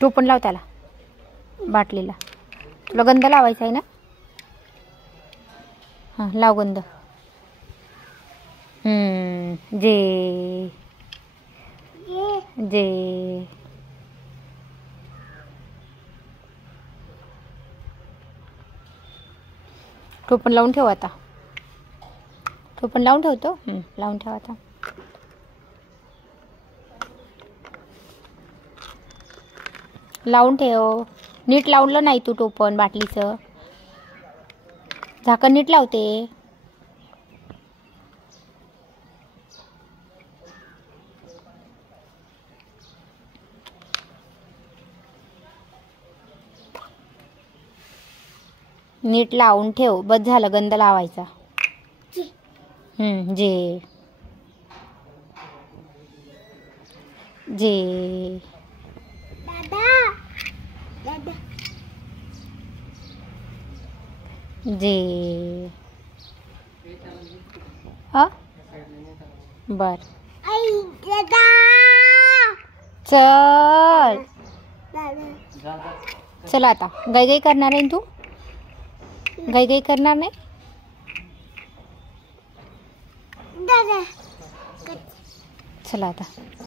तू पण लाव त्याला बाटलीला. तुला गंध लावायचा आहे ना? हां लाव गंध. जे जे तो पण लावून ठेव आता. तो पण लावून ठेवतो. लावून ठेव आता. लावून ठेव. नीट लावलं नाही तू टोपण बाटलीचं. झाकण नीट लावते. नीट लावून ठेव. बस झालं गंध लावायचा. जे जे जे बर चल. चल आता गाई गाई करणार आहे तू? गाई गाई करणार नाही? चला आता.